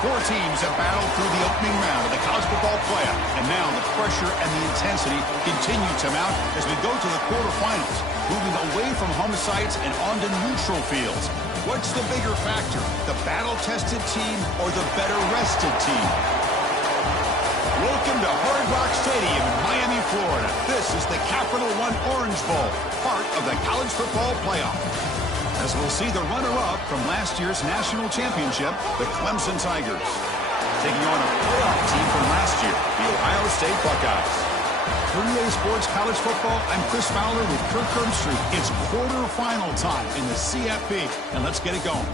Four teams have battled through the opening round of the college football playoff, and now the pressure and the intensity continue to mount as we go to the quarterfinals, moving away from home sites and onto neutral fields. What's the bigger factor, the battle-tested team or the better-rested team? Welcome to Hard Rock Stadium in Miami, Florida. This is the Capital One Orange Bowl, part of the college football playoff. As we'll see the runner-up from last year's national championship, the Clemson Tigers, taking on a playoff team from last year, the Ohio State Buckeyes. For EA Sports College Football, I'm Chris Fowler with Kirk Herbstreit. It's quarterfinal time in the CFP, and let's get it going.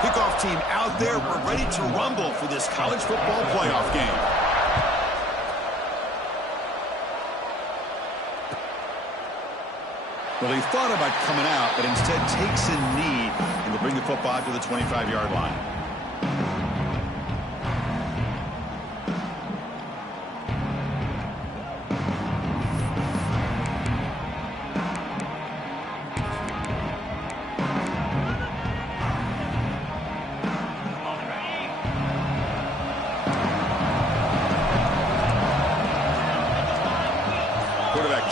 Kickoff team out there. We're ready to rumble for this college football playoff game. Well, he thought about coming out, but instead takes a knee and will bring the football to the 25-yard line.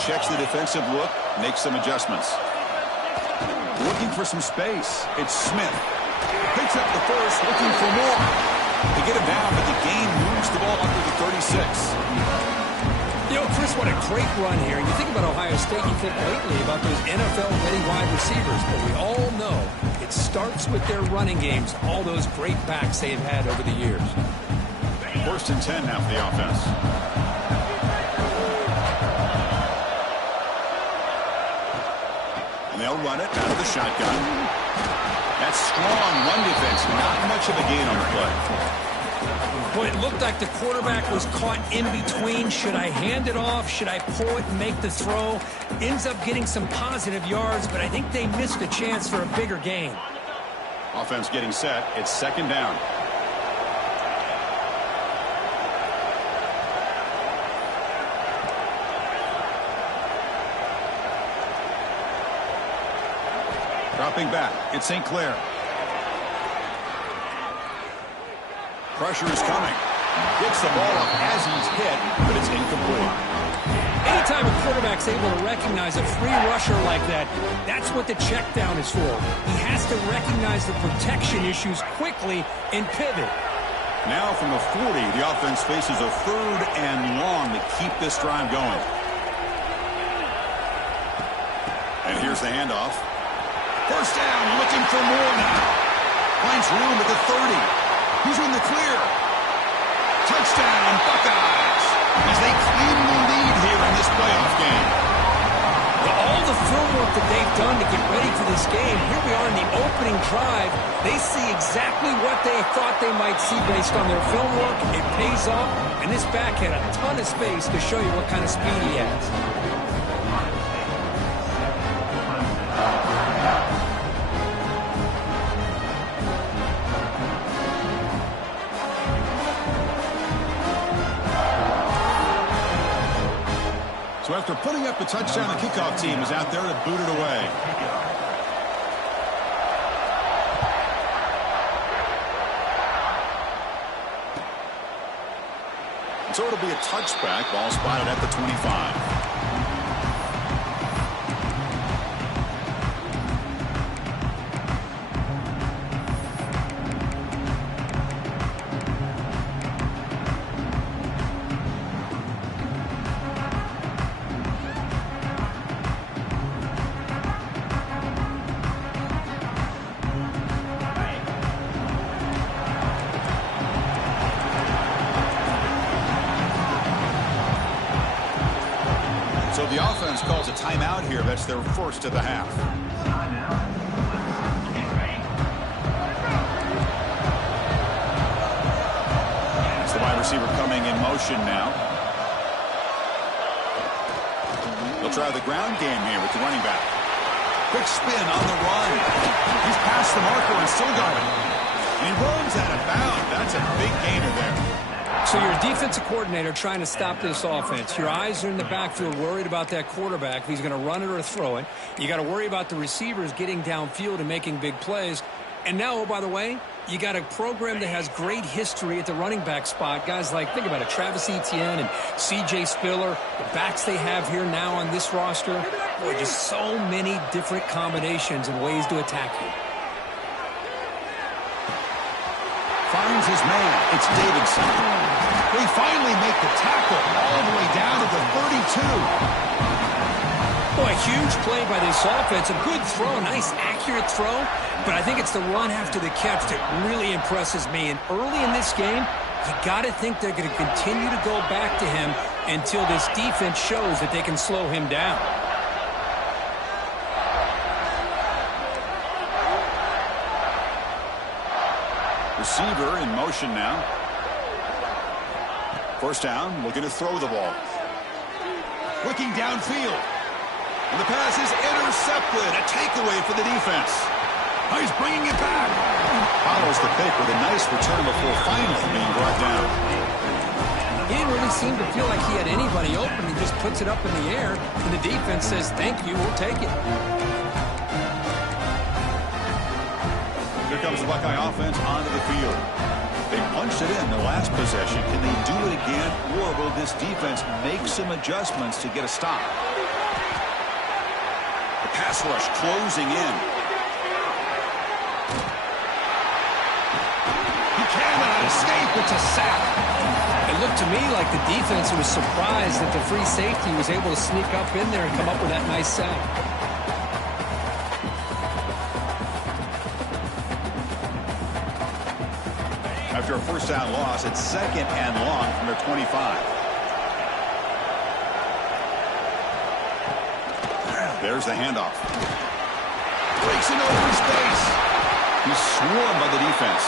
Checks the defensive look, makes some adjustments. Looking for some space. It's Smith. Picks up the first, looking for more. They get him down, but the gain moves the ball up to the 36. You know, Chris, what a great run here. You think about Ohio State, you think lately about those NFL-ready wide receivers, but we all know it starts with their running games, all those great backs they have had over the years. 1st and 10 now for the offense. They'll run it out of the shotgun. That's strong run defense. Not much of a gain on the play. Boy, it looked like the quarterback was caught in between. Should I hand it off? Should I pull it and make the throw? Ends up getting some positive yards, but I think they missed a chance for a bigger gain. Offense getting set. It's 2nd down. Dropping back, it's St. Clair. Pressure is coming. Gets the ball up as he's hit, but it's incomplete. Anytime a quarterback's able to recognize a free rusher like that, that's what the check down is for. He has to recognize the protection issues quickly and pivot. Now from the 40, the offense faces a 3rd and long to keep this drive going. And here's the handoff. 1st down, looking for more now. Finds room at the 30. He's in the clear. Touchdown, Buckeyes, as they claim the lead here in this playoff game. Well, all the film work that they've done to get ready for this game, here we are in the opening drive. They see exactly what they thought they might see based on their film work. It pays off, and this back had a ton of space to show you what kind of speed he has. So after putting up the touchdown, the kickoff team is out there to boot it away. So it'll be a touchback. Ball spotted at the 25. So the offense calls a timeout here. That's their first of the half. motion now. They'll try the ground game here with the running back. Quick spin on the run. He's past the marker and still got it. And he runs out of bounds. That's a big gainer there. So you're a defensive coordinator trying to stop this offense. Your eyes are in the backfield worried about that quarterback, if he's going to run it or throw it. You got to worry about the receivers getting downfield and making big plays. And now, oh, by the way, you got a program that has great history at the running back spot. Guys like, think about it, Travis Etienne and C.J. Spiller, the backs they have here now on this roster. Boy, just so many different combinations and ways to attack you. Finds his man. It's Davidson. They finally make the tackle all the way down to the 32. Boy, huge play by this offense. A good throw, nice accurate throw. But I think it's the run after the catch that really impresses me. And early in this game, you got to think they're going to continue to go back to him until this defense shows that they can slow him down. Receiver in motion now. First down, looking to throw the ball. Looking downfield. And the pass is intercepted. A takeaway for the defense. Oh, he's bringing it back. Follows the pick with a nice return before finally being brought down. He didn't really seem to feel like he had anybody open. He just puts it up in the air, and the defense says, thank you, we'll take it. Here comes the Buckeye offense onto the field. They punched it in the last possession. Can they do it again, or will this defense make some adjustments to get a stop? The pass rush closing in. He cannot escape. It's a sack. It looked to me like the defense was surprised that the free safety was able to sneak up in there and come up with that nice sack. After a first down loss, it's second and long from their 25. There's the handoff. Breaks in open space. He's swarmed by the defense.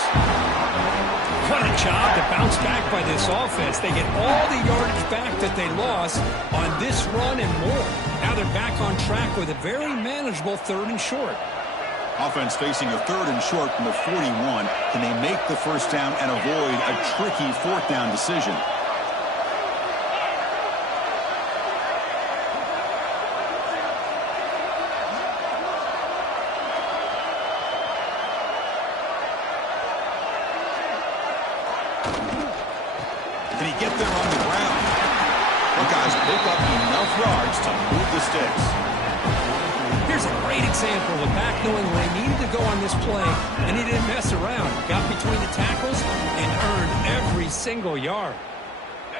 What a job to bounce back by this offense. They get all the yardage back that they lost on this run and more. Now they're back on track with a very manageable 3rd and short. Offense facing a 3rd and short from the 41. Can they make the first down and avoid a tricky 4th down decision? Can he get there on the ground? Buckeyes pick up enough yards to move the sticks. Here's a great example of a back knowing where he needed to go on this play, and he didn't mess around. Got between the tackles and earned every single yard.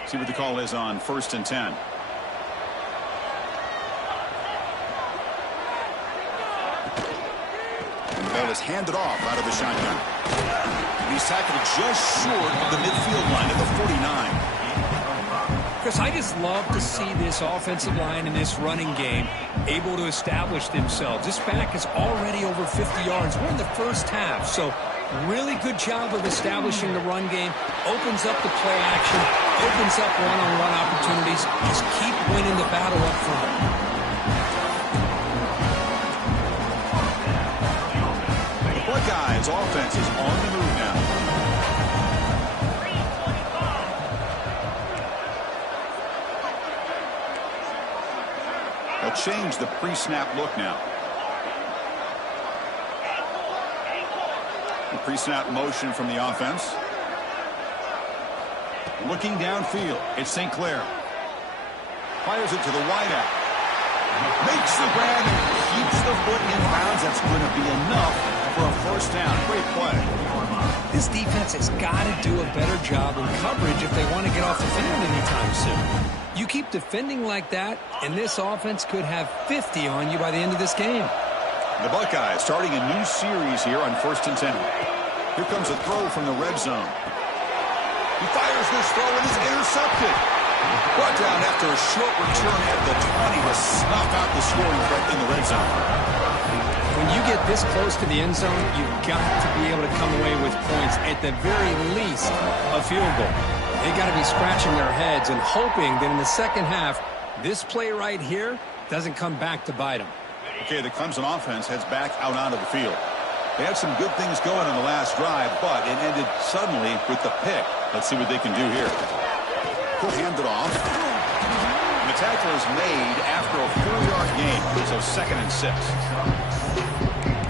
See what the call is on 1st and 10. And the ball is handed off out of the shotgun. And he's tackled just short of the midfield line at the 49. Chris, I just love to see this offensive line in this running game able to establish themselves. This back is already over 50 yards. We're in the first half, so really good job of establishing the run game. Opens up the play action, opens up one-on-one opportunities. Just keep winning the battle up front. The Buckeyes offense is on the move now. They'll change the pre-snap look now. The pre-snap motion from the offense. Looking downfield, it's St. Clair. Fires it to the wideout. Makes the grab and keeps the foot in bounds. That's going to be enough for a first down. Great play. This defense has got to do a better job in coverage if they want to get off the field anytime soon. You keep defending like that, and this offense could have 50 on you by the end of this game. The Buckeyes starting a new series here on 1st and 10. Here comes a throw from the red zone. He fires this throw and is intercepted. Brought down after a short return at the 20 to snuff out the scoring threat in the red zone. When you get this close to the end zone, you've got to be able to come away with points, at the very least, a field goal. They got to be scratching their heads and hoping that in the second half, this play right here doesn't come back to bite them. Okay, the Clemson offense heads back out onto the field. They had some good things going on the last drive, but it ended suddenly with the pick. Let's see what they can do here. He'll hand it off. And the tackle is made after a 4-yard gain, so 2nd and 6.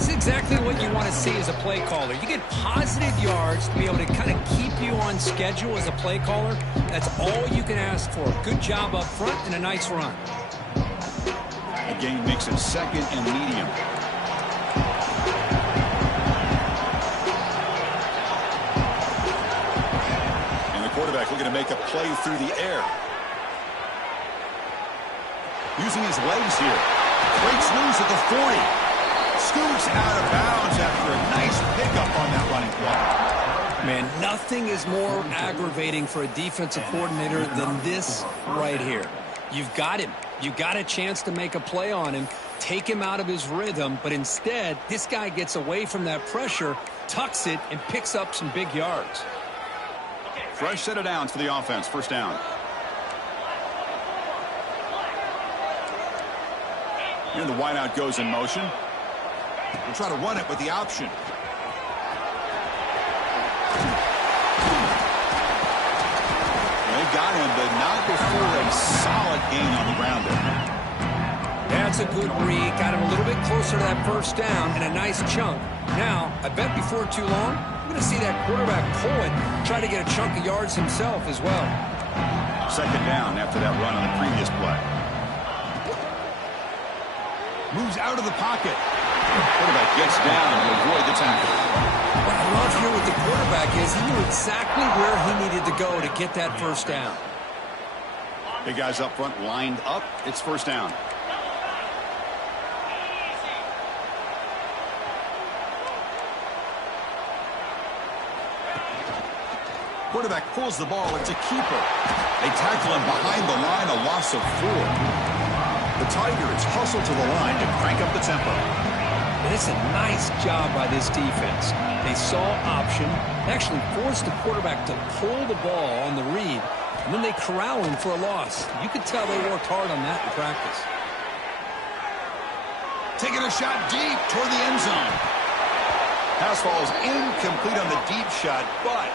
It's exactly what you want to see as a play caller. You get positive yards to be able to kind of keep you on schedule as a play caller. That's all you can ask for. Good job up front and a nice run. The gain makes it 2nd and medium. And the quarterback looking to make a play through the air. Using his legs here. Breaks loose at the 40. Scoots out of bounds after a nice pickup on that running play. Man, nothing is more aggravating for a defensive coordinator than this right here. You've got him. You got a chance to make a play on him, take him out of his rhythm, but instead, this guy gets away from that pressure, tucks it, and picks up some big yards. Fresh set of downs for the offense. 1st down. And the wideout goes in motion. We'll try to run it with the option. They got him, but not before a solid gain on the ground there. That's a good read. Got him a little bit closer to that 1st down and a nice chunk. Now, I bet before too long, we're going to see that quarterback pull it, try to get a chunk of yards himself as well. 2nd down after that run on the previous play. Moves out of the pocket. Quarterback gets down to avoid the tackle. What I love here with the quarterback is he knew exactly where he needed to go to get that 1st down. Big guys up front lined up. It's 1st down. Quarterback pulls the ball. It's a keeper. They tackle him behind the line, a loss of 4. The Tigers hustle to the line to crank up the tempo. And it's a nice job by this defense. They saw option, actually forced the quarterback to pull the ball on the read, and then they corral him for a loss. You could tell they worked hard on that in practice. Taking a shot deep toward the end zone. Pass falls incomplete on the deep shot, but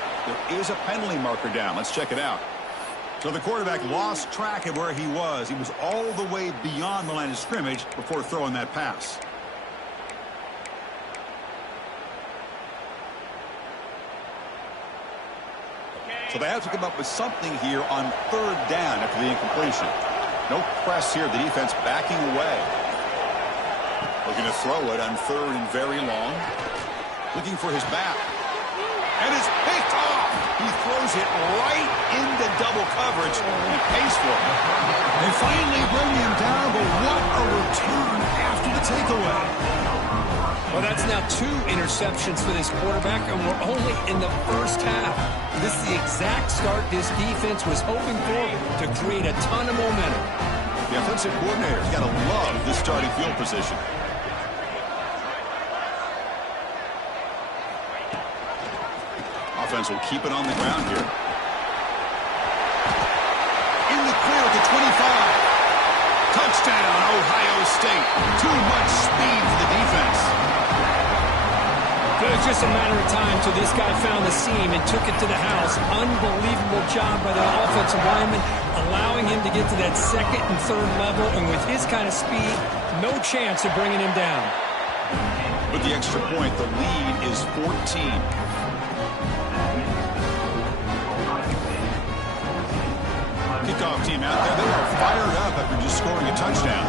there is a penalty marker down. Let's check it out. So the quarterback lost track of where he was. He was all the way beyond the line of scrimmage before throwing that pass. So they have to come up with something here on 3rd down after the incompletion. No press here. The defense backing away. Looking to throw it on 3rd and very long. Looking for his back. And it's picked off. He throws it right into double coverage and pays for it. They finally bring him down, but what a return after the takeaway. Well, that's now 2 interceptions for this quarterback, and we're only in the 1st half. This is the exact start this defense was hoping for to create a ton of momentum. The offensive coordinator's got to love this starting field position. Offense will keep it on the ground here. In the clear at the 25. Touchdown, Ohio State. Too much speed for the defense. It was just a matter of time till this guy found the seam and took it to the house. Unbelievable job by the offensive lineman, allowing him to get to that 2nd and 3rd level. And with his kind of speed, no chance of bringing him down. With the extra point, the lead is 14. Kickoff team out there. They are fired up after just scoring a touchdown.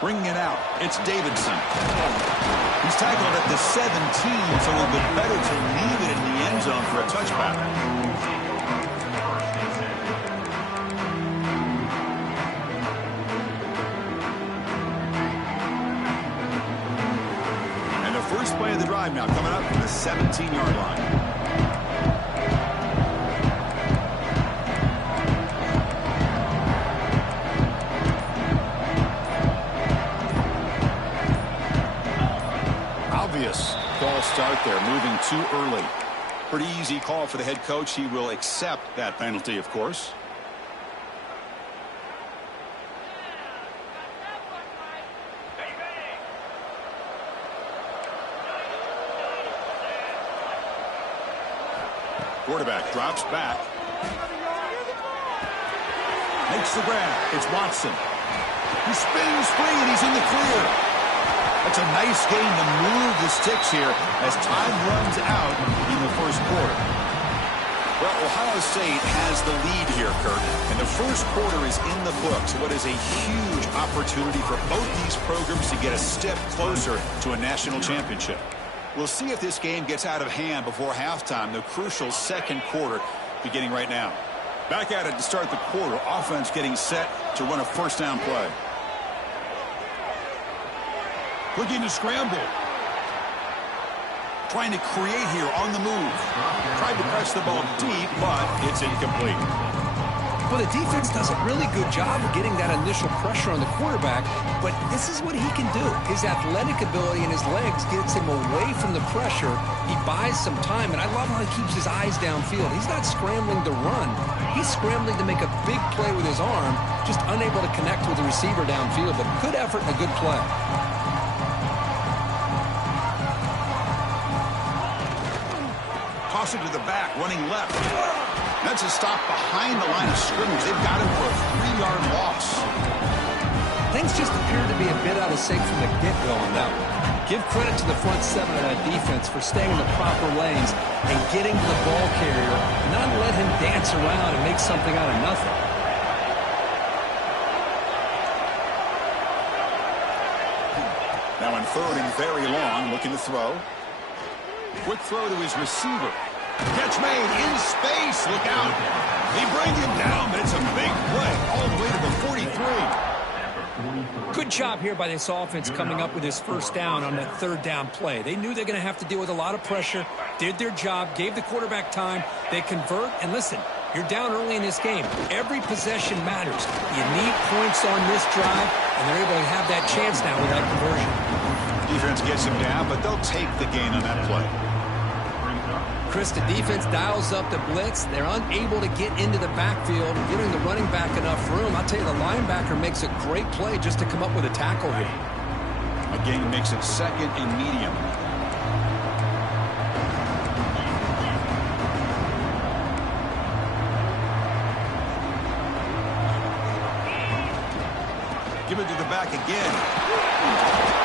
Bringing it out, it's Davidson. He's tackled at the 17, so a little bit better to leave it in the end zone for a touchback. And the first play of the drive now coming up from the 17-yard line. there, moving too early. Pretty easy call for the head coach. He will accept that penalty, of course. Quarterback drops back. Makes the grab. It's Watson. He spins free and he's in the clear. That's a nice game to move the sticks here as time runs out in the first quarter. Well, Ohio State has the lead here, Kurt, and the first quarter is in the books. What is a huge opportunity for both these programs to get a step closer to a national championship. We'll see if this game gets out of hand before halftime, the crucial second quarter beginning right now. Back at it to start the quarter, offense getting set to run a first down play. Looking to scramble. Trying to create here on the move. Tried to press the ball deep, but it's incomplete. Well, the defense does a really good job of getting that initial pressure on the quarterback, but this is what he can do. His athletic ability and his legs gets him away from the pressure. He buys some time, and I love how he keeps his eyes downfield. He's not scrambling to run. He's scrambling to make a big play with his arm, just unable to connect with the receiver downfield, but good effort and a good play. Toss it to the back, running left. That's a stop behind the line of scrimmage. They've got him for a 3-yard loss. Things just appear to be a bit out of sync from the get-go on that one. Give credit to the front seven of that defense for staying in the proper lanes and getting to the ball carrier, not let him dance around and make something out of nothing. Now in third and very long, looking to throw. Quick throw to his receiver. Catch made in space. Look out. They bring him down, but it's a big play all the way to the 43. Good job here by this offense coming up with his first down on that third down play. They knew they're going to have to deal with a lot of pressure, did their job, gave the quarterback time. They convert, and listen, you're down early in this game. Every possession matters. You need points on this drive, and they're able to have that chance now with that conversion. Defense gets him down, but they'll take the gain on that play. Chris, the defense dials up the blitz. They're unable to get into the backfield, giving the running back enough room. I'll tell you, the linebacker makes a great play just to come up with a tackle here. Again, makes it second and medium. Give it to the back again.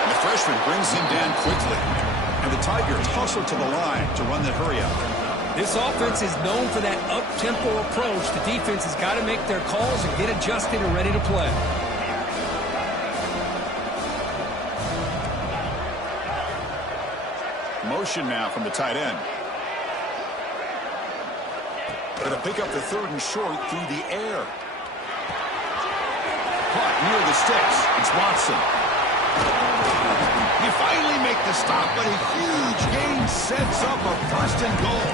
And the freshman brings him down quickly. And the Tigers hustle to the line to run that hurry up. This offense is known for that up-tempo approach. The defense has got to make their calls and get adjusted and ready to play. Motion now from the tight end. Going to pick up the third and short through the air. Caught near the sticks. It's Watson. You finally make the stop, but a huge gain sets up a first and goal.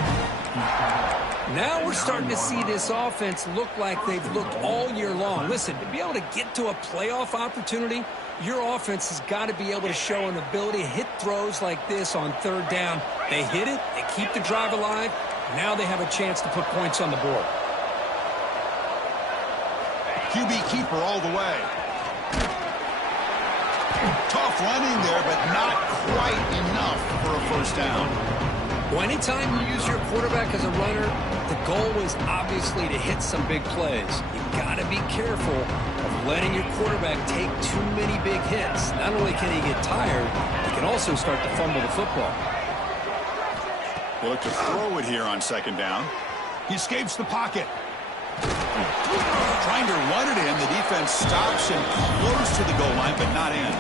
Now we're starting to see this offense look like they've looked all year long. Listen, to be able to get to a playoff opportunity, your offense has got to be able to show an ability to hit throws like this on third down. They hit it, they keep the drive alive. Now they have a chance to put points on the board. QB keeper all the way. Tough running there, but not quite enough for a first down. Well, anytime you use your quarterback as a runner, the goal is obviously to hit some big plays. You got to be careful of letting your quarterback take too many big hits. Not only can he get tired, he can also start to fumble the football. They look to throw it here on second down. He escapes the pocket. Trying to run it in, the defense stops him close to the goal line, but not in.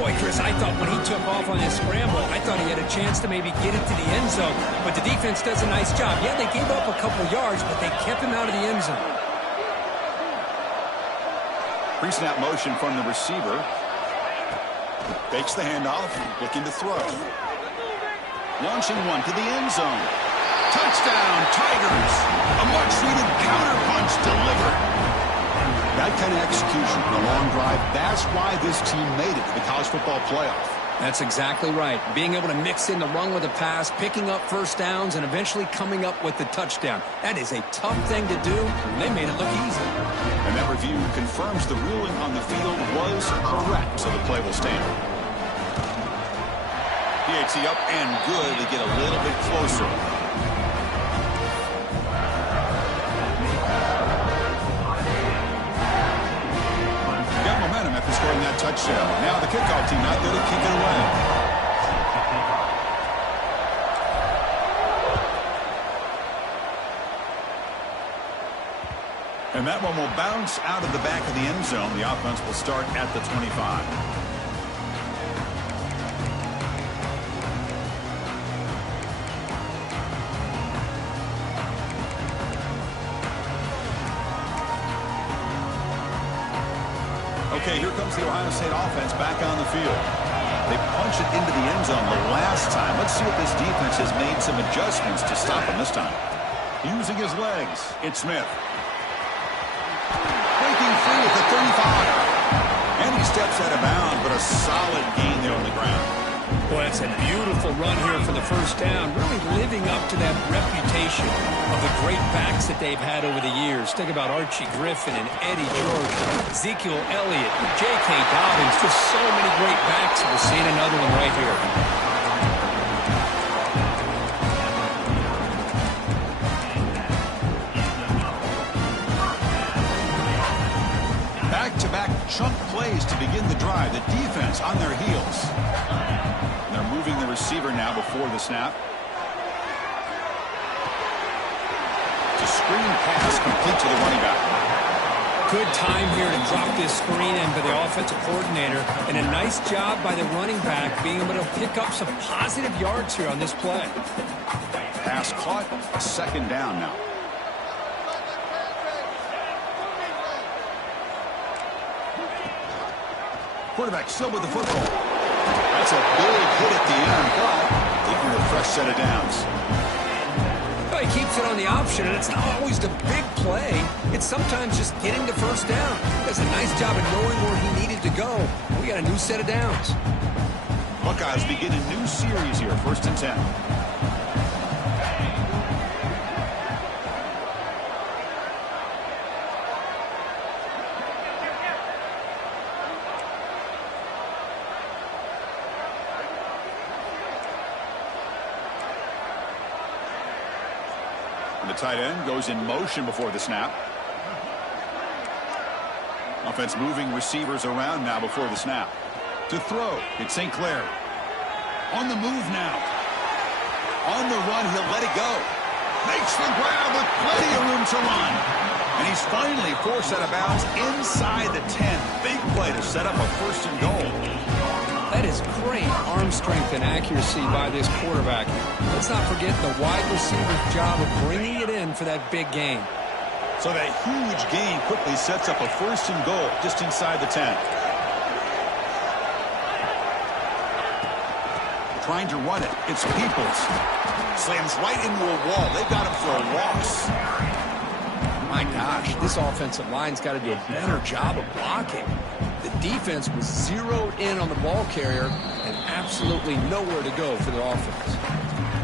Boy, Chris, I thought when he took off on his scramble, I thought he had a chance to maybe get it to the end zone, but the defense does a nice job. Yeah, they gave up a couple yards, but they kept him out of the end zone. Pre-snap motion from the receiver. Fakes the handoff, looking to throw. Launching one to the end zone. Touchdown, Tigers! A much-needed counterpunch delivered. That kind of execution on a long drive, that's why this team made it to the college football playoff. That's exactly right. Being able to mix in the run with a pass, picking up first downs, and eventually coming up with the touchdown. That is a tough thing to do, and they made it look easy. And that review confirms the ruling on the field was correct, so the play will stand. PAT up and good. They get a little bit closer. After scoring that touchdown. Now the kickoff team out there to kick it away. And that one will bounce out of the back of the end zone. The offense will start at the 25. Okay, here comes the Ohio State offense back on the field. They punch it into the end zone the last time. Let's see if this defense has made some adjustments to stop him this time. Using his legs, it's Smith. Breaking free at the 35. And he steps out of bounds, but a solid gain there on the ground. Boy, that's a beautiful run here for the first down, really living up to that reputation of the great backs that they've had over the years. Think about Archie Griffin and Eddie George, Ezekiel Elliott, J.K. Dobbins, just so many great backs. We're seeing another one right here. Back-to-back chunk plays to begin the drive. The defense on their heels. They're moving the receiver now before the snap. It's a screen pass complete to the running back. Good time here to drop this screen in by the offensive coordinator. And a nice job by the running back being able to pick up some positive yards here on this play. Pass caught. Second down now. Quarterback still with the football. That's a big hit at the end, but taking a fresh set of downs. Well, he keeps it on the option, and it's not always the big play. It's sometimes just getting the first down. He does a nice job of knowing where he needed to go. We got a new set of downs. Buckeyes begin a new series here, 1st and 10. The tight end goes in motion before the snap. Offense moving receivers around now before the snap. To throw, it's St. Clair. On the move now. On the run, he'll let it go. Makes the grab with plenty of room to run. And he's finally forced out of bounds inside the 10. Big play to set up a 1st and goal. That is great arm strength and accuracy by this quarterback. Let's not forget the wide receiver's job of bringing it in for that big gain. So that huge gain quickly sets up a 1st and goal just inside the 10. Trying to run it. It's Peoples. Slams right into a wall. They've got him for a loss. My gosh, this offensive line's got to do a better job of blocking. The defense was zeroed in on the ball carrier and absolutely nowhere to go for the offense.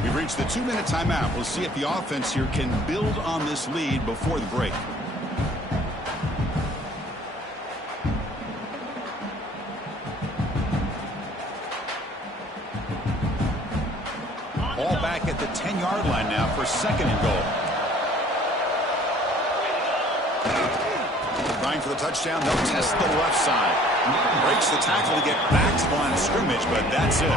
We've reached the 2-minute timeout. We'll see if the offense here can build on this lead before the break. Ball back at the 10-yard line now for 2nd and goal. Trying for the touchdown. They'll test the left side. Breaks the tackle to get back to the line of scrimmage, but that's it.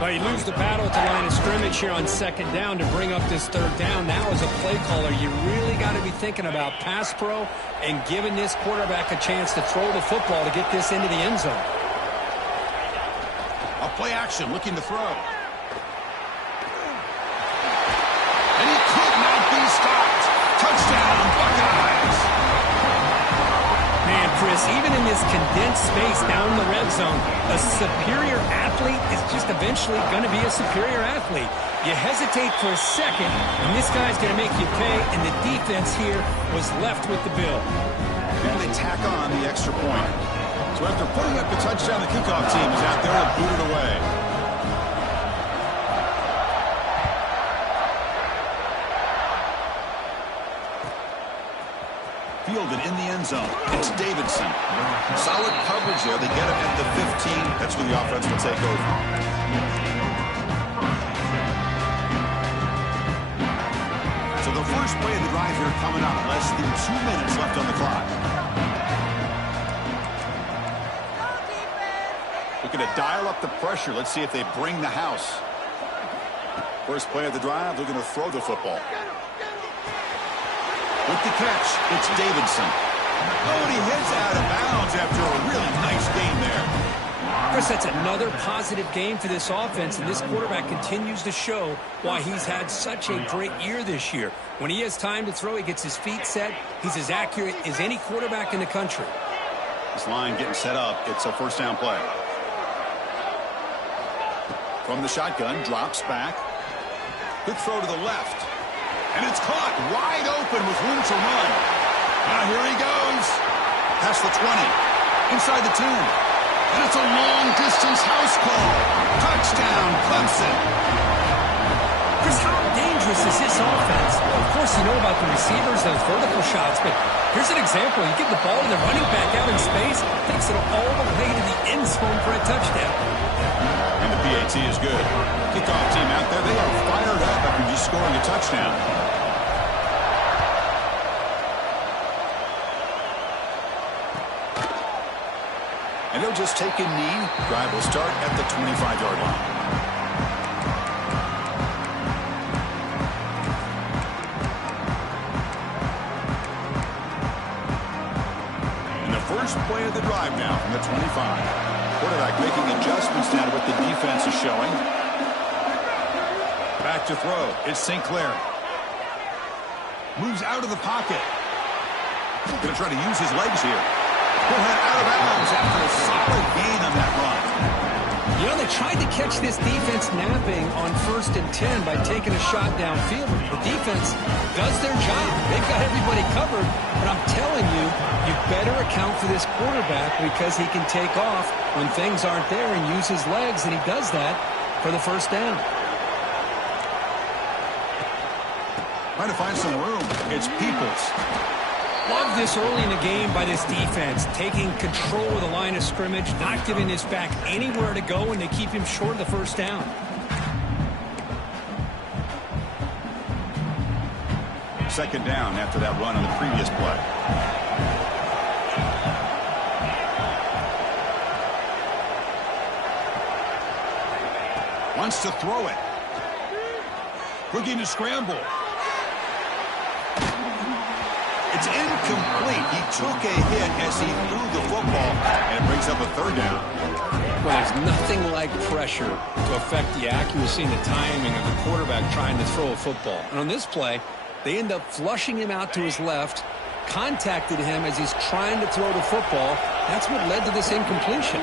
Well, you lose the battle at the line of scrimmage here on 2nd down to bring up this 3rd down. Now as a play caller, you really got to be thinking about pass pro and giving this quarterback a chance to throw the football to get this into the end zone. A play action looking to throw. And he could not be stopped. Touchdown, Buckeyes. Man, Chris, even in this condensed space down in the red zone, a superior athlete is just eventually going to be a superior athlete. You hesitate for a second, and this guy's going to make you pay, and the defense here was left with the bill. And they tack on the extra point. So after putting up the touchdown, the kickoff team is out there to boot it away. Fielded in the end zone. It's Davidson. Solid coverage there. They get him at the 15. That's where the offense will take over. So the first play of the drive here coming up. Less than 2 minutes left on the clock. Looking to dial up the pressure. Let's see if they bring the house. First play of the drive, they're going to throw the football. With the catch, it's Davidson. Oh, and he hits out of bounds after a really nice game there. Chris, that's another positive game for this offense, and this quarterback continues to show why he's had such a great year this year. When he has time to throw, he gets his feet set. He's as accurate as any quarterback in the country. This line getting set up. It's a first down play. From the shotgun, drops back. Good throw to the left. And it's caught wide open with room to run. Now here he goes. Past the 20. Inside the 10. And it's a long-distance house call. Touchdown, Clemson. Chris, how dangerous is this offense? Well, of course, you know about the receivers, those vertical shots, but here's an example. You give the ball to the running back out in space, takes it all the way to the end zone for a touchdown. And the PAT is good. Kickoff team out there, they are fired up after just scoring a touchdown. And they'll just take a knee. Drive will start at the 25-yard line. And the first play of the drive now from the 25. Quarterback making adjustments now to what the defense is showing. Back to throw. It's St. Clair. Moves out of the pocket. Going to try to use his legs here. He'll head out of bounds after a solid gain on that run. You know, they tried to catch this defense napping on 1st and 10 by taking a shot downfield. The defense does their job. They've got everybody covered. But I'm telling you, you better account for this quarterback because he can take off when things aren't there and use his legs, and he does that for the first down. Trying to find some room. It's Peoples. Love this early in the game by this defense, taking control of the line of scrimmage, not giving this back anywhere to go, and they keep him short of the first down. Second down after that run on the previous play. Wants to throw it. Looking to scramble. It's incomplete. He took a hit as he threw the football, and it brings up a third down. Well, there's nothing like pressure to affect the accuracy and the timing of the quarterback trying to throw a football. And on this play, they end up flushing him out to his left, contacted him as he's trying to throw the football. That's what led to this incompletion.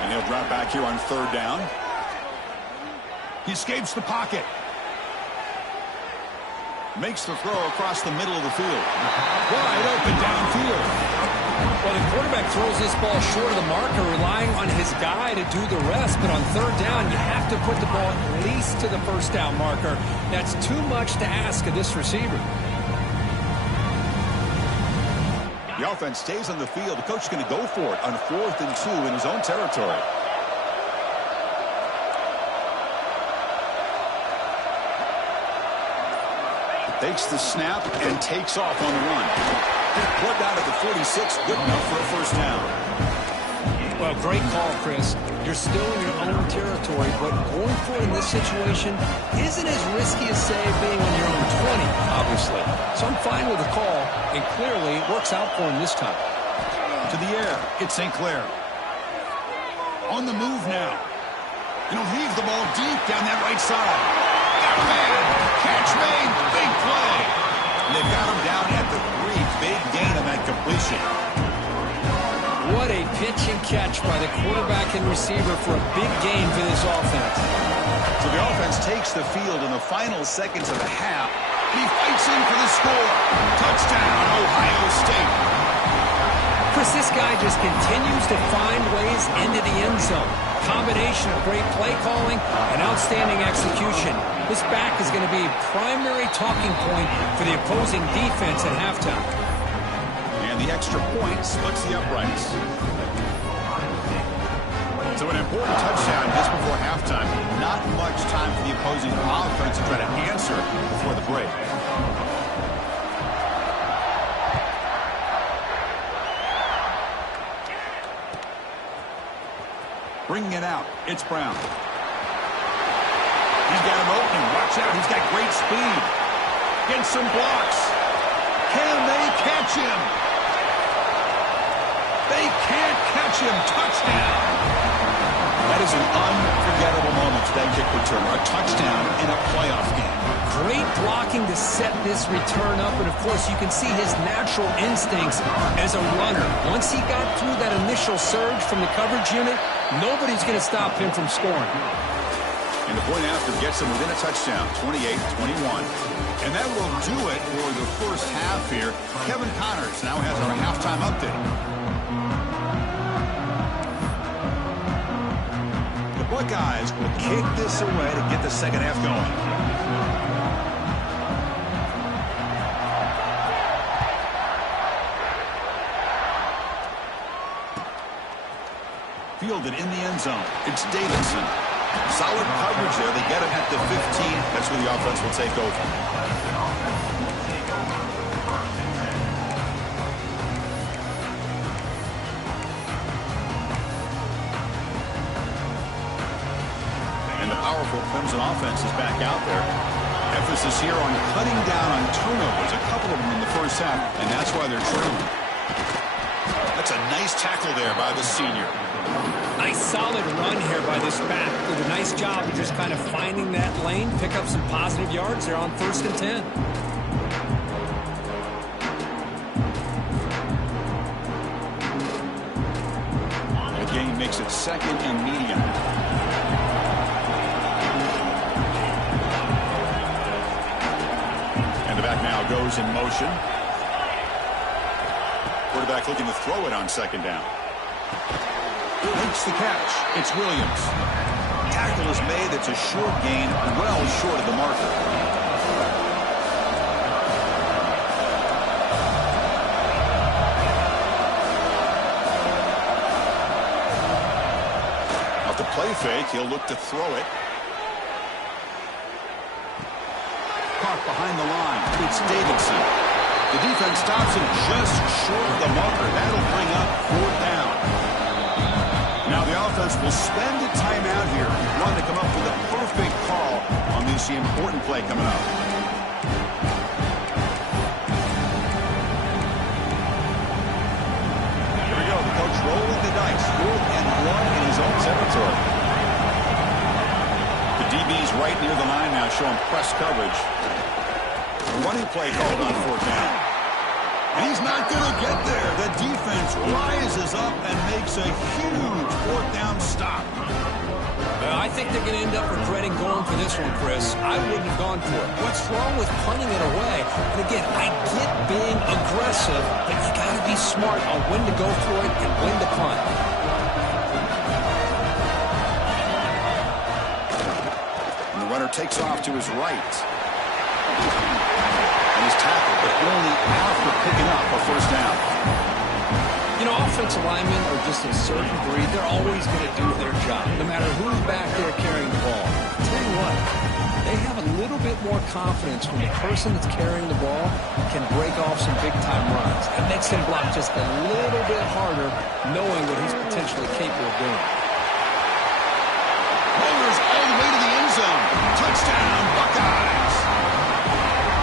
And he'll drop back here on third down. He escapes the pocket. Makes the throw across the middle of the field. Wide open downfield. Well, the quarterback throws this ball short of the marker, relying on his guy to do the rest. But on third down, you have to put the ball at least to the first down marker. That's too much to ask of this receiver. The offense stays on the field. The coach is going to go for it on 4th and 2 in his own territory. Takes the snap and takes off on the run. Plugged out at the 46, good enough for a first down. Well, great call, Chris. You're still in your own territory, but going for it in this situation isn't as risky as, say, being on your own 20, obviously. So I'm fine with the call, and clearly it works out for him this time. To the air, it's St. Clair. On the move now. And he'll heave the ball deep down that right side. Got a man. Catch made. Big play. And they've got him down at the 3. Big gain on that completion. What a pitch and catch by the quarterback and receiver for a big gain for this offense. So the offense takes the field in the final seconds of the half. He fights in for the score. Touchdown, Ohio State. Chris, this guy just continues to find ways into the end zone. Combination of great play calling and outstanding execution. This back is going to be a primary talking point for the opposing defense at halftime. And the extra point splits the uprights. So an important touchdown just before halftime. Not much time for the opposing offense to try to answer before the break. Bringing it out, it's Brown. He's got him open. Watch out, he's got great speed. Gets some blocks. Can they catch him? They can't catch him. Touchdown. That is an unforgettable moment for that kick return. A touchdown in a playoff game. Great blocking to set this return up, and of course you can see his natural instincts as a runner. Once he got through that initial surge from the coverage unit, nobody's going to stop him from scoring. And the point after gets him within a touchdown, 28-21. And that will do it for the first half here. Kevin Connors now has our halftime update. The Buckeyes will kick this away to get the second half going. Fielded in the end zone. It's Davidson. Solid coverage there. They get him at the 15. That's where the offense will take over. And the powerful Clemson offense is back out there. Emphasis here on cutting down on turnovers. A couple of them in the first half, and that's why they're trailing. That's a nice tackle there by the senior. Nice solid run here by this back. Did a nice job of just kind of finding that lane, pick up some positive yards there on 1st and 10. The gain makes it 2nd and medium. And the back now goes in motion. Quarterback looking to throw it on 2nd down. Makes the catch. It's Williams. Tackle is made. It's a short gain, well short of the marker. Off the play fake, he'll look to throw it. Caught behind the line. It's Davidson. The defense stops him just short of the marker. That'll bring up 4th down. Now the offense will spend a timeout here. Run to come up with a perfect call on this important play coming up. Here we go. The coach rolling the dice. 4th and 1 in his own territory. The DB's right near the line now showing press coverage. Running play called on 4th down. And he's not going to get there. The defense rises up and makes a huge 4th down stop. I think they're going to end up regretting going for this one, Chris. I wouldn't have gone for it. What's wrong with punting it away? And again, I get being aggressive, but you got to be smart on when to go for it and when to punt. And the runner takes off to his right. And he's tackled, but only after picking up a 1st down. You know, offensive linemen are just a certain breed. They're always going to do their job, no matter who's back there carrying the ball. I'll tell you what, they have a little bit more confidence when the person that's carrying the ball can break off some big-time runs. It makes him block just a little bit harder, knowing what he's potentially capable of doing. Bowlers all the way to the end zone. Touchdown, Buckeyes.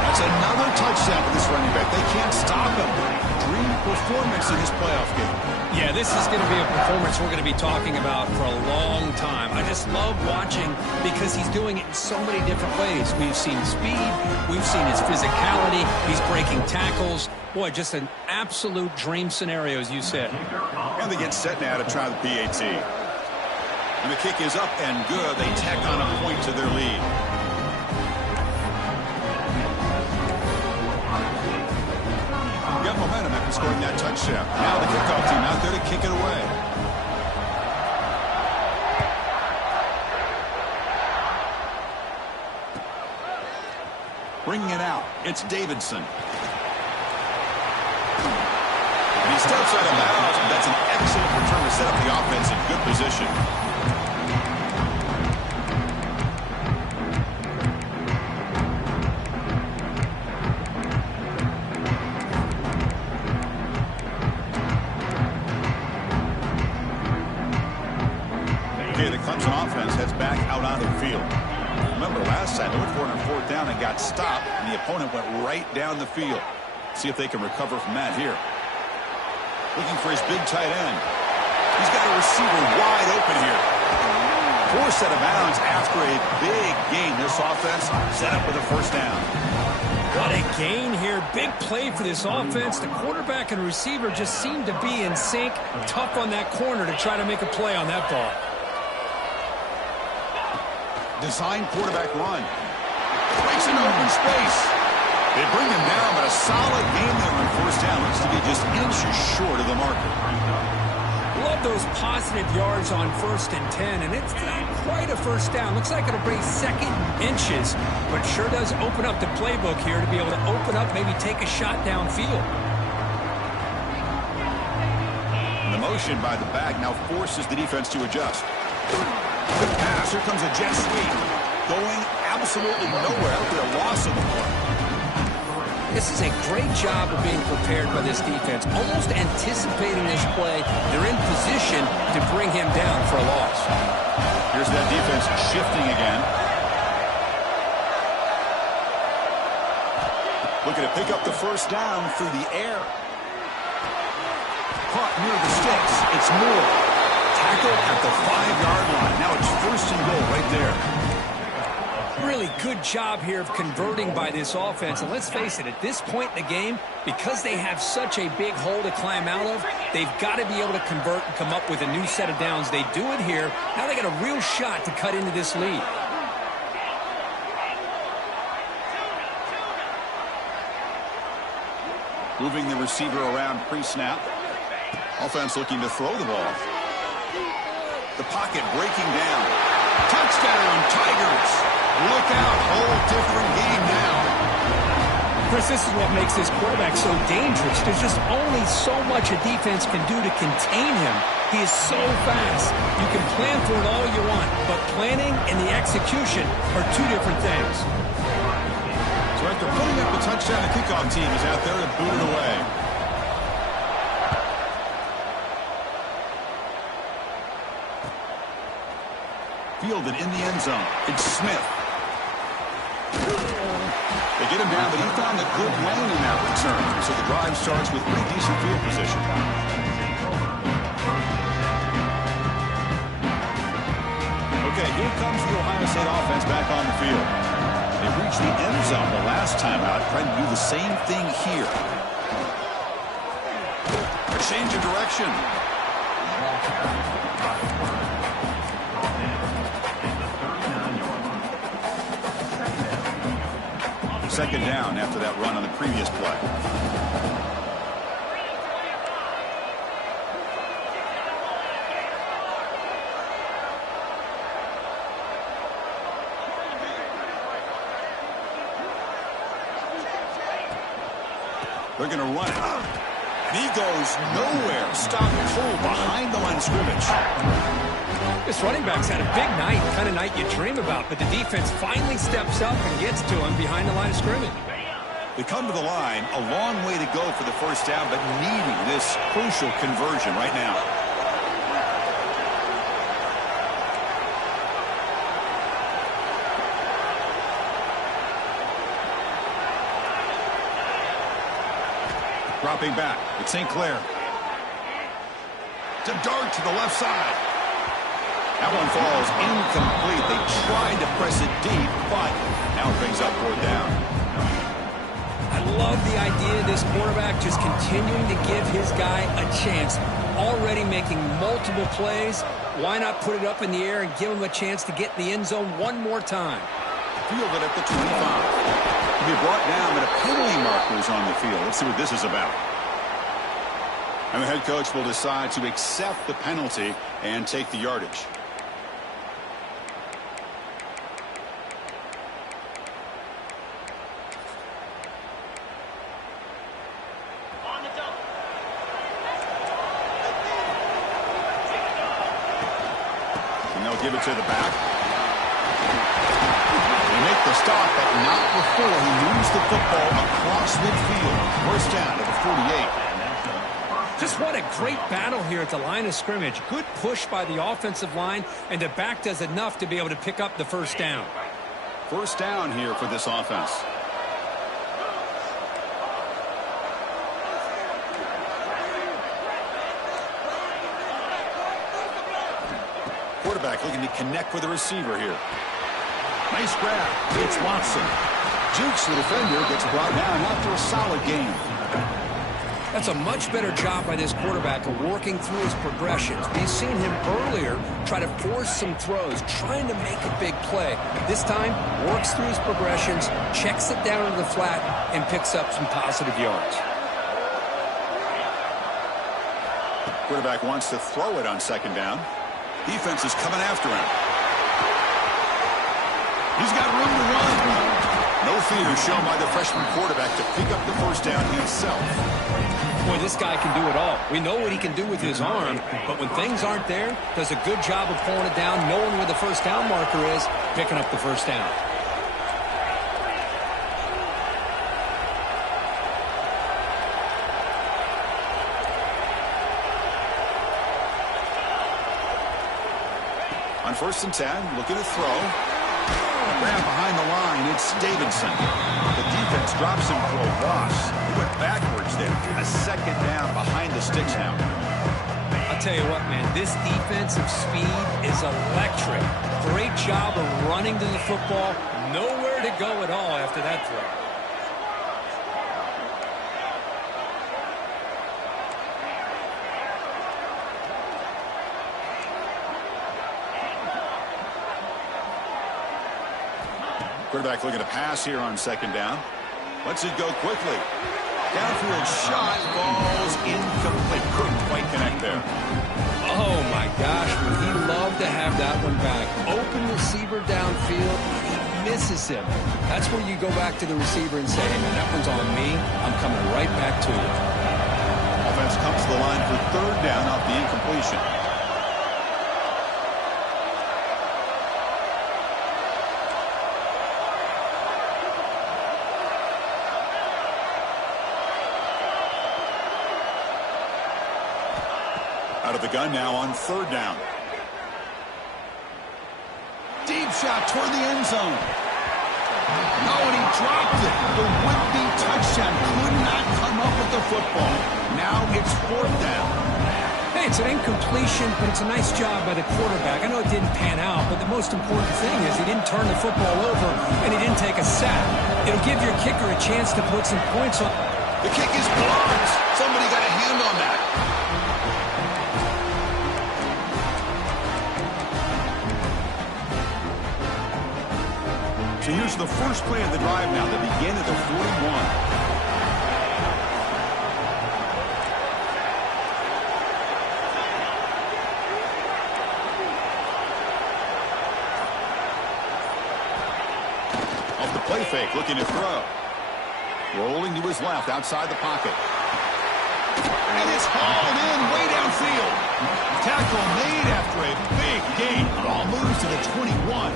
That's another touchdown for this running back. They can't stop him. Dream performance in this playoff game. Yeah, this is going to be a performance we're going to be talking about for a long time. I just love watching because he's doing it in so many different ways. We've seen speed. We've seen his physicality. He's breaking tackles. Boy, just an absolute dream scenario, as you said. And they get set now to try the PAT. And the kick is up and good. They tack on a point to their lead. Got momentum after scoring that touchdown. Now the kickoff team out there to kick it away. Bringing it out, it's Davidson. And he steps out of bounds. That's an excellent return to set up the offense in good position. Okay, the Clemson offense heads back out onto the field. Remember, last time they went for it on fourth down and got stopped, and the opponent went right down the field. See if they can recover from that here. Looking for his big tight end. He's got a receiver wide open here. Forced out of bounds after a big gain. This offense set up with a first down. What a gain here. Big play for this offense. The quarterback and receiver just seem to be in sync. Tough on that corner to try to make a play on that ball. Design quarterback run. Breaks into open space. They bring him down, but a solid game there on first down. Looks to be just inches short of the marker. Love those positive yards on 1st and 10, and it's not quite a first down. Looks like it'll bring second inches, but sure does open up the playbook here to be able to open up, maybe take a shot downfield. And the motion by the back now forces the defense to adjust. Good pass. Here comes a jet sweep. Going absolutely nowhere after a loss of the play. This is a great job of being prepared by this defense. Almost anticipating this play. They're in position to bring him down for a loss. Here's that defense shifting again. Looking to pick up the first down through the air. Caught near the sticks. It's Moore. Tackle at the 5-yard line. Now it's 1st and goal right there. Really good job here of converting by this offense. And let's face it, at this point in the game, because they have such a big hole to climb out of, they've got to be able to convert and come up with a new set of downs. They do it here. Now they got a real shot to cut into this lead. Moving the receiver around pre-snap. Offense looking to throw the ball. The pocket breaking down. Touchdown, Tigers. Look out, whole different game now. Chris, this is what makes this quarterback so dangerous. There's just only so much a defense can do to contain him. He is so fast. You can plan for it all you want, but planning and the execution are two different things. So after putting up the touchdown, the kickoff team is out there to boot it away. Fielded in the end zone. It's Smith. They get him down, but he found a good lane in that return. So the drive starts with pretty decent field position. Okay, here comes the Ohio State offense back on the field. They reached the end zone the last time out, trying to do the same thing here. A change of direction. Second down after that run on the previous play. They're going to run it. And he goes nowhere. Stopped cold behind the line of scrimmage. This running back's had a big night, kind of night you dream about, but the defense finally steps up and gets to him behind the line of scrimmage. They come to the line, a long way to go for the first down, but needing this crucial conversion right now. Dropping back, it's St. Clair. To dart to the left side. That one falls incomplete. They tried to press it deep, but now it brings up fourth down. I love the idea of this quarterback just continuing to give his guy a chance. Already making multiple plays. Why not put it up in the air and give him a chance to get in the end zone one more time? Fielded at the 25. He'll be brought down, and a penalty marker is on the field. Let's see what this is about. And the head coach will decide to accept the penalty and take the yardage. And they'll give it to the back. They make the stop, but not before he moves the football across midfield. First down to the 48. Just what a great battle here at the line of scrimmage. Good push by the offensive line, and the back does enough to be able to pick up the first down. First down here for this offense. Quarterback looking to connect with the receiver here. Nice grab. It's Watson. Jukes the defender, gets brought down after a solid game. That's a much better job by this quarterback of working through his progressions. We've seen him earlier try to force some throws, trying to make a big play. This time, works through his progressions, checks it down to the flat, and picks up some positive yards. Quarterback wants to throw it on second down. Defense is coming after him. He's got room to run. No fear shown by the freshman quarterback to pick up the first down himself. Boy, this guy can do it all. We know what he can do with his arm, but when things aren't there, does a good job of pulling it down, knowing where the first down marker is, picking up the first down. On 1st and 10, looking to throw. Grab behind the line, it's Davidson. The defense drops him for a loss. He went backwards there. A second down behind the sticks now. I'll tell you what, man, this defensive speed is electric. Great job of running to the football. Nowhere to go at all after that throw. Quarterback looking to pass here on second down. Lets it go quickly. Downfield shot falls incomplete. Couldn't quite connect there. Oh, my gosh. Would he love to have that one back. Open receiver downfield. He misses him. That's where you go back to the receiver and say, hey, man, that one's on me. I'm coming right back to you. Offense comes to the line for third down off the incompletion. Out of the gun now on third down. Deep shot toward the end zone. Oh, and he dropped it. The would-be touchdown could not come up with the football. Now it's fourth down. Hey, it's an incompletion, but it's a nice job by the quarterback. I know it didn't pan out, but the most important thing is he didn't turn the football over and he didn't take a sack. It'll give your kicker a chance to put some points on. The kick is blocked. Somebody got a hand on that. So here's the first play of the drive now, that begin at the 41. Off the play fake, looking to throw. Rolling to his left, outside the pocket. And it's hauled in way downfield. Tackle made after a big gain. Ball moves to the 21.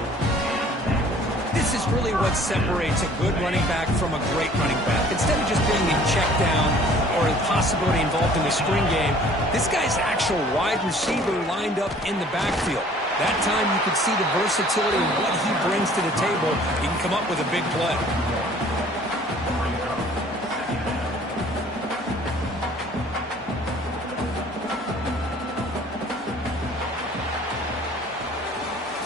This is really what separates a good running back from a great running back. Instead of just being a check down or a possibility involved in the screen game, this guy's actual wide receiver lined up in the backfield. That time you could see the versatility of what he brings to the table. He can come up with a big play.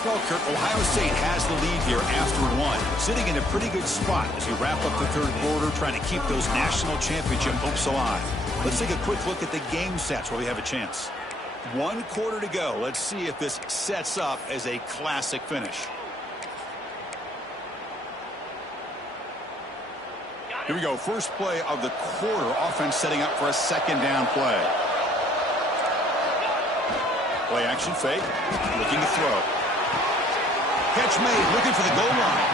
Well, Kurt, Ohio State has the lead here after one, sitting in a pretty good spot as we wrap up the third quarter, trying to keep those national championship hopes alive. Let's take a quick look at the game sets where we have a chance. 1 quarter to go. Let's see if this sets up as a classic finish. Here we go. First play of the quarter. Offense setting up for a second down play. Play action fake. Looking to throw. Catch made. Looking for the goal line.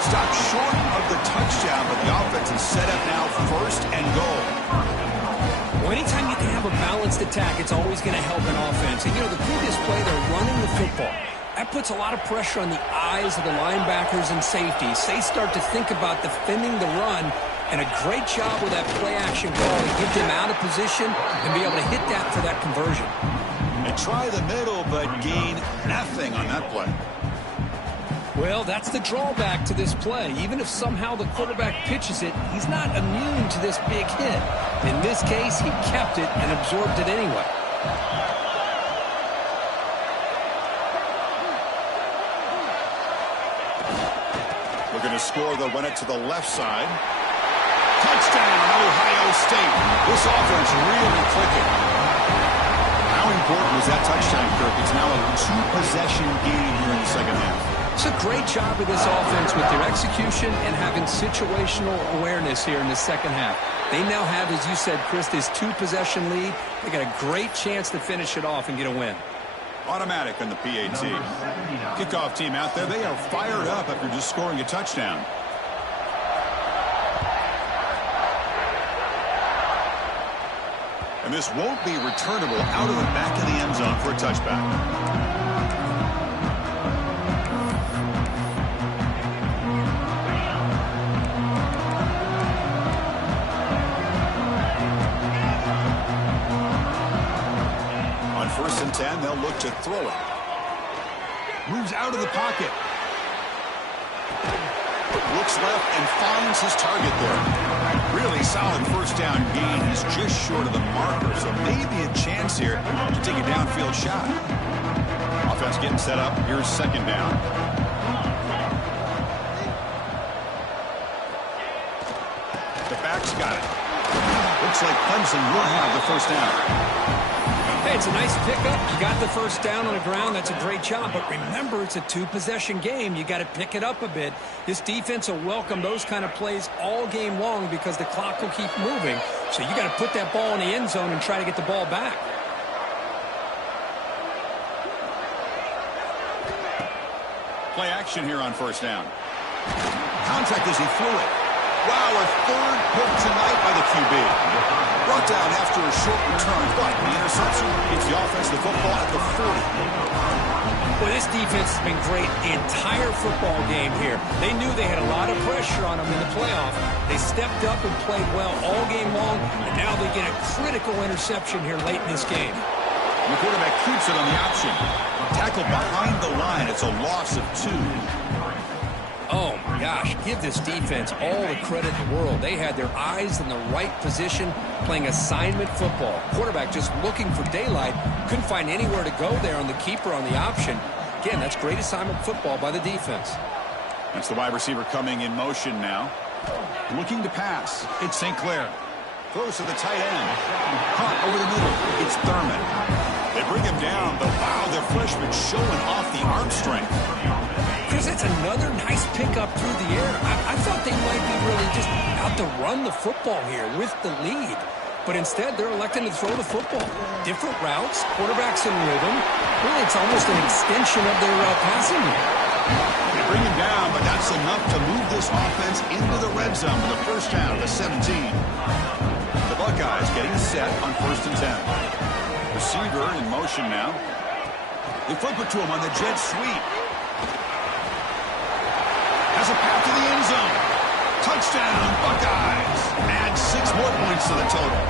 Stopped short of the touchdown, but the offense is set up now first and goal. Well, anytime you can have a balanced attack, it's always going to help an offense. And, you know, the previous play, they're running the football. That puts a lot of pressure on the eyes of the linebackers and safeties. They start to think about defending the run, and a great job with that play-action call to get them out of position and be able to hit that for that conversion. And try the middle, but gain nothing on that play. Well, that's the drawback to this play. Even if somehow the quarterback pitches it, he's not immune to this big hit. In this case, he kept it and absorbed it anyway. Looking to score, they'll run it to the left side. Touchdown, Ohio State. This offense really clicking. How important was that touchdown, Kirk? It's now a 2-possession game here in the second half. It's a great job of this offense with their execution and having situational awareness here in the second half. They now have, as you said, Chris, this 2-possession lead. They got a great chance to finish it off and get a win. Automatic on the PAT. Kickoff team out there. They are fired up after just scoring a touchdown. And this won't be returnable out of the back of the end zone for a touchback. First and 10, they'll look to throw it. Moves out of the pocket. Looks left and finds his target there. Really solid first down gain. He's just short of the marker, so maybe a chance here to take a downfield shot. Offense getting set up. Here's second down. The back's got it. Looks like Clemson will have the first down. Hey, it's a nice pickup. You got the first down on the ground. That's a great job. But remember, it's a 2-possession game. You got to pick it up a bit. This defense will welcome those kind of plays all game long because the clock will keep moving. So you got to put that ball in the end zone and try to get the ball back. Play action here on first down. Contact as he threw it. Wow, a third pick tonight by the QB. Brought down after a short return, but the interception gets the offense the football at the 40. Well, this defense has been great the entire football game here. They knew they had a lot of pressure on them in the playoff. They stepped up and played well all game long, and now they get a critical interception here late in this game. The quarterback keeps it on the option. Tackled behind the line. It's a loss of 2. Oh, my gosh. Give this defense all the credit in the world. They had their eyes in the right position playing assignment football. Quarterback just looking for daylight. Couldn't find anywhere to go there on the keeper on the option. Again, that's great assignment football by the defense. That's the wide receiver coming in motion now. Looking to pass. It's St. Clair. Throws to the tight end. Caught over the middle. It's Thurman. They bring him down, but wow, the freshman showing off the arm strength. Chris, it's another nice pickup through the air. I thought they might be really just out to run the football here with the lead. But instead, they're electing to throw the football. Different routes, quarterbacks in rhythm. Really, it's almost an extension of their passing game. They bring him down, but that's enough to move this offense into the red zone for the first down to 17. The Buckeyes getting set on first and 10. Receiver in motion now. They flip it to him on the jet sweep. Has a path to the end zone. Touchdown, Buckeyes. Add 6 more points to the total.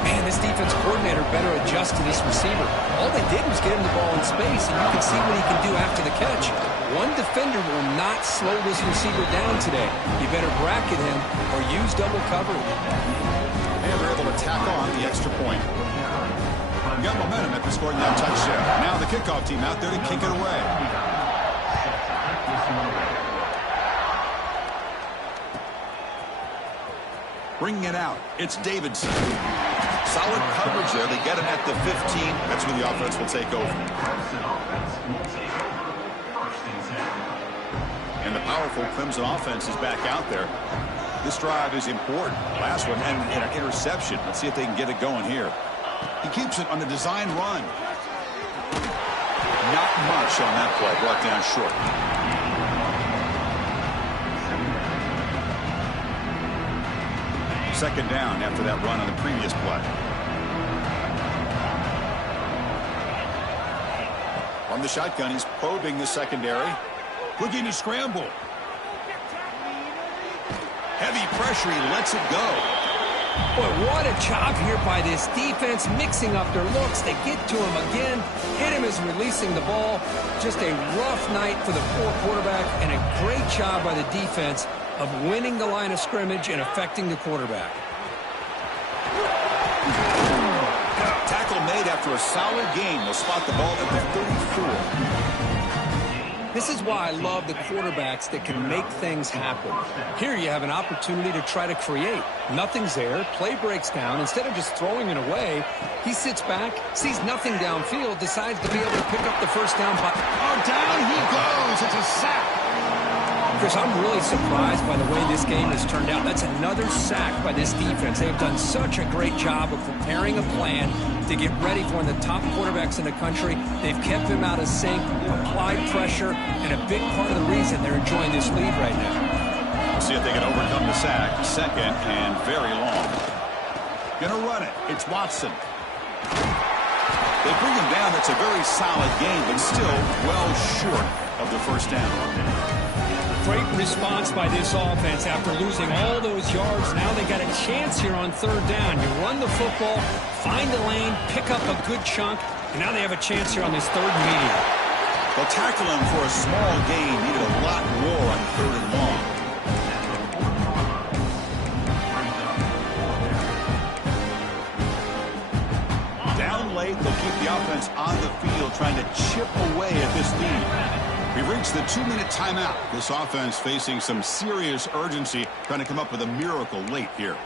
Man, this defense coordinator better adjust to this receiver. All they did was get him the ball in space, and you can see what he can do after the catch. One defender will not slow this receiver down today. You better bracket him or use double coverage. And they're able to tack on the extra point. got momentum after scoring that touchdown. Now the kickoff team out there to kick it away. Bringing it out, it's Davidson. Solid coverage there. They get him at the 15. That's where the offense will take over. And the powerful Clemson offense is back out there. This drive is important. Last one and an interception. Let's see if they can get it going here. He keeps it on a design run. Not much on that play. Brought down short. Second down after that run on the previous play. On the shotgun, he's probing the secondary. Looking to scramble. Heavy pressure, he lets it go. Boy, what a job here by this defense, mixing up their looks. They get to him again, hit him as releasing the ball. Just a rough night for the poor quarterback, and a great job by the defense of winning the line of scrimmage and affecting the quarterback. Tackle made after a solid gain. They'll spot the ball at the 34. This is why I love the quarterbacks that can make things happen. Here you have an opportunity to try to create. Nothing's there. Play breaks down. Instead of just throwing it away, he sits back, sees nothing downfield, decides to be able to pick up the first down. Oh, down he goes. It's a sack. Chris, I'm really surprised by the way this game has turned out. That's another sack by this defense. They've done such a great job of preparing a plan to get ready for one of the top quarterbacks in the country. They've kept him out of sync, applied pressure, and a big part of the reason they're enjoying this lead right now. We'll see if they can overcome the sack. Second and very long. Gonna run it. It's Watson. They bring him down. That's a very solid game, but still well short of the first down. Great response by this offense after losing all those yards. Now they got a chance here on third down. You run the football, find the lane, pick up a good chunk, and now they have a chance here on this third and medium. They'll tackle him for a small gain. Needed a lot more on third and long. Down late, they'll keep the offense on the field, trying to chip away at this lead. We've reached the 2-minute timeout. This offense facing some serious urgency, trying to come up with a miracle late here.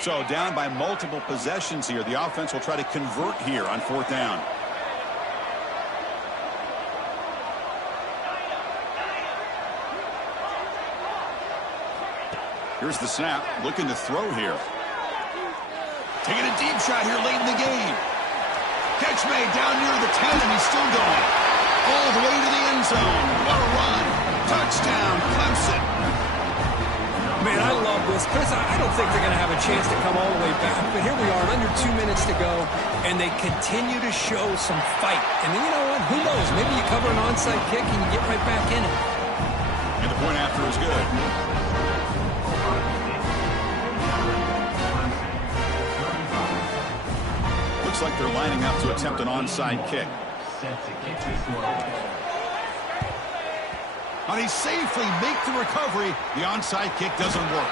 So down by multiple possessions here. The offense will try to convert here on fourth down. Here's the snap, looking to throw here. Taking a deep shot here late in the game. Catch made down near the 10, and he's still going. All the way to the end zone. What a run. Touchdown, Clemson. Man, I love this. Chris, I don't think they're going to have a chance to come all the way back, but here we are, under 2 minutes to go, and they continue to show some fight. And then, you know what? Who knows? Maybe you cover an onside kick and you get right back in it. And the point after is good. Looks like they're lining up to attempt an onside kick. And he safely make the recovery. The onside kick doesn't work.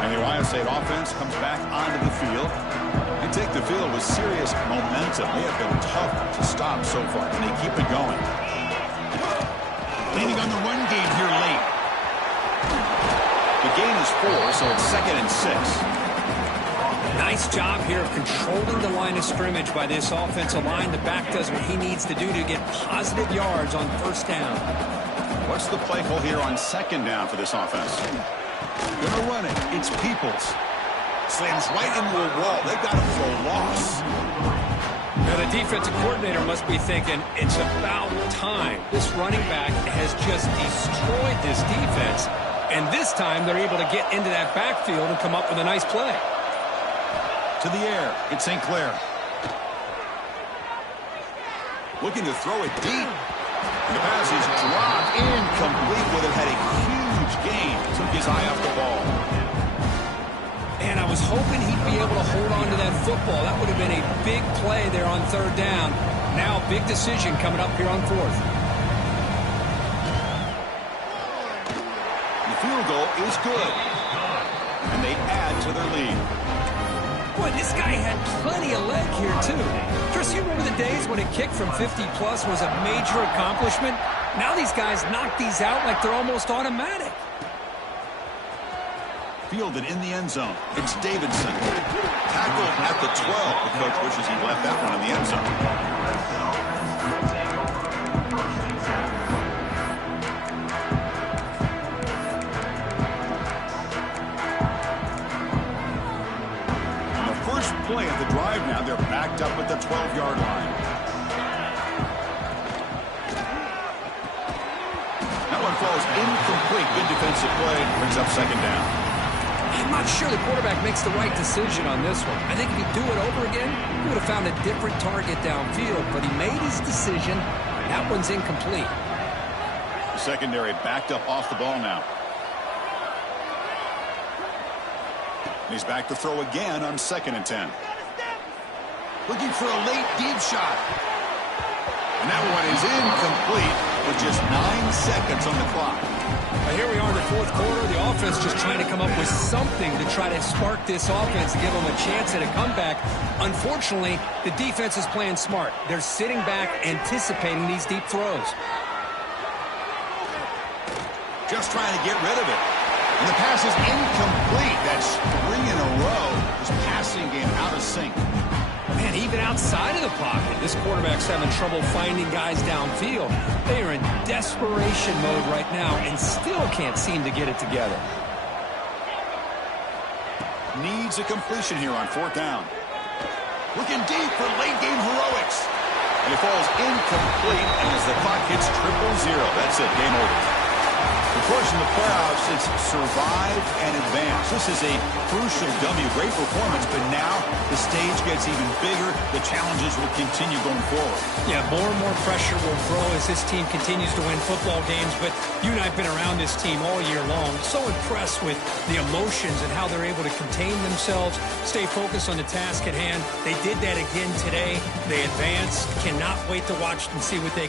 And the Ohio State offense comes back onto the field. They take the field with serious momentum. They have been tough to stop so far, and they keep it going. Leaning on the run game here late. The gain is 4, so it's 2nd and 6. Nice job here of controlling the line of scrimmage by this offensive line. The back does what he needs to do to get positive yards on first down. What's the play call here on 2nd down for this offense? Gonna run it. It's Peoples. Slams right into a wall. They've got him for a loss. Now the defensive coordinator must be thinking, it's about time. This running back has just destroyed this defense. And this time they're able to get into that backfield and come up with a nice play. To the air. It's St. Clair. Looking to throw it deep. The pass is dropped, incomplete with it, had a huge gain. Took his eye off the ball. And I was hoping he'd be able to hold on to that football. That would have been a big play there on third down. Now, big decision coming up here on fourth. The field goal is good. And they add to their lead. Boy, this guy had plenty of leg here, too. Chris, you remember the days when a kick from 50-plus was a major accomplishment? Now these guys knock these out like they're almost automatic. Fielded in the end zone. It's Davidson. Tackled at the 12. The coach wishes he left that one in the end zone. Play of the drive now. They're backed up at the 12-yard line. That one falls incomplete. Good defensive play. Brings up second down. I'm not sure the quarterback makes the right decision on this one. I think if he'd do it over again, he would have found a different target downfield, but he made his decision. That one's incomplete. The secondary backed up off the ball now. He's back to throw again on 2nd and 10. Looking for a late deep shot. And that one is incomplete with just 9 seconds on the clock. Here we are in the fourth quarter. The offense just trying to come up with something to try to spark this offense to give them a chance at a comeback. Unfortunately, the defense is playing smart. They're sitting back, anticipating these deep throws. Just trying to get rid of it. And the pass is incomplete. That's 3 in a row. His passing game out of sync. Man, even outside of the pocket, this quarterback's having trouble finding guys downfield. They are in desperation mode right now and still can't seem to get it together. Needs a completion here on 4th down. Looking deep for late game heroics. And it falls incomplete as the clock hits 0-0. That's it. Game over. Of course, in the playoffs, it's survive and advance. This is a crucial W. Great performance, but now the stage gets even bigger. The challenges will continue going forward. Yeah, more and more pressure will grow as this team continues to win football games, but you and I have been around this team all year long. So impressed with the emotions and how they're able to contain themselves, stay focused on the task at hand. They did that again today. They advance. Cannot wait to watch and see what they